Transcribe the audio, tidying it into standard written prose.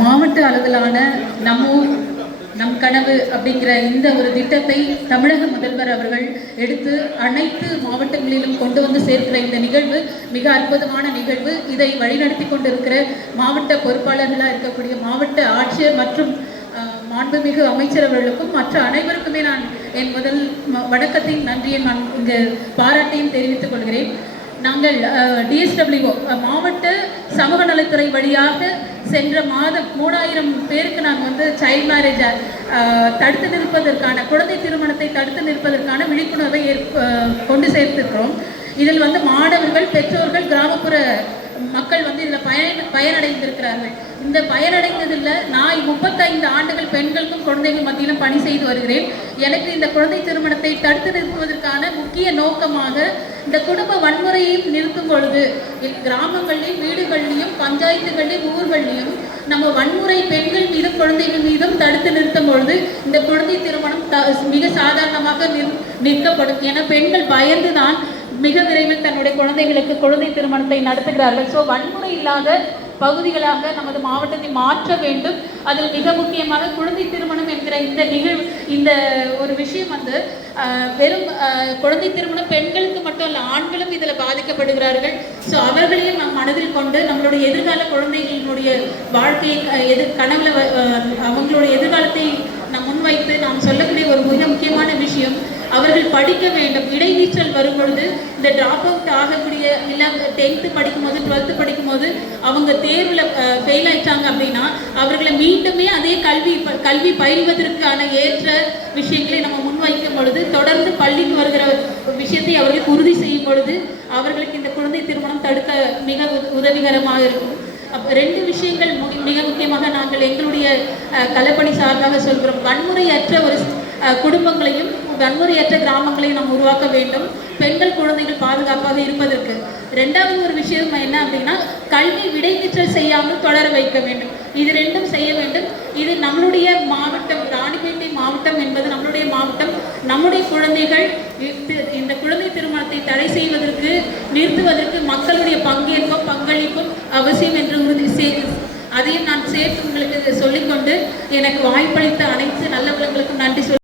மாவட்ட அளவிலான நம்மூர் நம் கனவு அப்படிங்கிற இந்த ஒரு திட்டத்தை தமிழக முதல்வர் அவர்கள் எடுத்து அனைத்து மாவட்டங்களிலும் கொண்டு வந்து சேர்க்கிற இந்த நிகழ்வு மிக அற்புதமான நிகழ்வு. இதை வழிநடத்தி கொண்டிருக்கிற மாவட்ட பொறுப்பாளர்களாக இருக்கக்கூடிய மாவட்ட ஆட்சியர் மற்றும் மாண்புமிகு அமைச்சர் அவர்களுக்கும் மற்ற அனைவருக்குமே நான் என் முதல் வணக்கத்தையும் நன்றியை நான் இங்கு பாராட்டையும் தெரிவித்துக் கொள்கிறேன். நாங்கள் டிஎஸ்டபிள்யூ மாவட்ட சமூக நலத்துறை வழியாக சென்ற மாதம் 3000 பேருக்கு நாங்கள் சைல்ட் மேரேஜை தடுத்து நிற்பதற்கான குழந்தை திருமணத்தை தடுத்து நிற்பதற்கான விழிப்புணர்வை கொண்டு சேர்த்துக்கிறோம். இதில் மாணவர்கள், பெற்றோர்கள், கிராமப்புற மக்கள் இதில் பயனடைந்திருக்கிறார்கள். இந்த பயனடைந்ததில் நான் 35 ஆண்டுகள் பெண்களுக்கும் குழந்தைகள் மத்தியிலும் பணி செய்து வருகிறேன். எனக்கு இந்த குழந்தை திருமணத்தை தடுத்து நிறுத்துவதற்கான முக்கிய நோக்கமாக இந்த குடும்ப வன்முறையையும் நிறுத்தும் பொழுது கிராமங்கள்லையும், வீடுகள்லையும், பஞ்சாயத்துகள்லையும், ஊர்கள்லையும் நம்ம வன்முறை பெண்கள் மீதும் குழந்தைகள் மீதும் தடுத்து நிறுத்தும் பொழுது இந்த குழந்தை திருமணம் மிக சாதாரணமாக நிற்கப்படும். என பெண்கள் பயந்துதான் மிக விரைவில் தன்னுடைய குழந்தைகளுக்கு குழந்தை திருமணத்தை நடத்துகிறார்கள். ஸோ வன்முறை இல்லாத பகுதிகளாக நமது மாவட்டத்தை மாற்ற வேண்டும். அதில் மிக முக்கியமாக குழந்தை திருமணம் என்கிற இந்த ஒரு விஷயம் வெறும் குழந்தை திருமணம் பெண்களுக்கு மட்டும் இல்லை, ஆண்களும் இதில் பாதிக்கப்படுகிறார்கள். ஸோ அவர்களையும் நம் மனதில் கொண்டு நம்மளுடைய எதிர்கால குழந்தைகளினுடைய வாழ்க்கையை கனவுல அவங்களுடைய எதிர்காலத்தை நாம் முன்வைத்து நாம் சொல்லக்கூடிய ஒரு மிக முக்கியமான விஷயம், அவர்கள் படிக்க வேண்டும். இடைநீற்றல் வரும் பொழுது இந்த ட்ராப் அவுட் ஆகக்கூடிய இல்லை 10th படிக்கும்போது 12th படிக்கும்போது அவங்க தேர்வில் ஃபெயில் ஆயிட்டாங்க அப்படின்னா அவர்களை மீண்டுமே அதே கல்வி பயில்வதற்கான ஏற்ற விஷயங்களை நம்ம முன்வைக்கும் பொழுது, தொடர்ந்து பள்ளிக்கு வருகிற விஷயத்தை அவர்களுக்கு உறுதி செய்யும் பொழுது அவர்களுக்கு இந்த குழந்தை திருமணம் தடுக்க மிக உதவிகரமாக இருக்கும். 2 விஷயங்கள் மிக முக்கியமாக நாங்கள் எங்களுடைய களப்பணி சார்பாக சொல்கிறோம். வன்முறையற்ற ஒரு குடும்பங்களையும் வன்முறையற்ற கிராமங்களையும் நாம் உருவாக்க வேண்டும், பெண்கள் குழந்தைகள் பாதுகாப்பாக இருப்பதற்கு. 2வது ஒரு விஷயம் என்ன அப்படின்னா, கல்வி இடைநிற்றல் செய்யாமல் தொடர வைக்க வேண்டும். இது 2ம் செய்ய வேண்டும். இது நம்மளுடைய மாவட்டம், ராணிப்பேட்டை மாவட்டம் என்பது நம்மளுடைய மாவட்டம். நம்முடைய குழந்தைகள் இந்த குழந்தை திருமணத்தை தடை செய்வதற்கு, நிறுத்துவதற்கு மக்களுடைய பங்கேற்பும் பங்களிப்பும் அவசியம் என்று அதையும் நான் சேர்த்து உங்களுக்கு சொல்லிக்கொண்டு எனக்கு வாய்ப்பளித்த அனைத்து நல்லவர்களுக்கும் நன்றி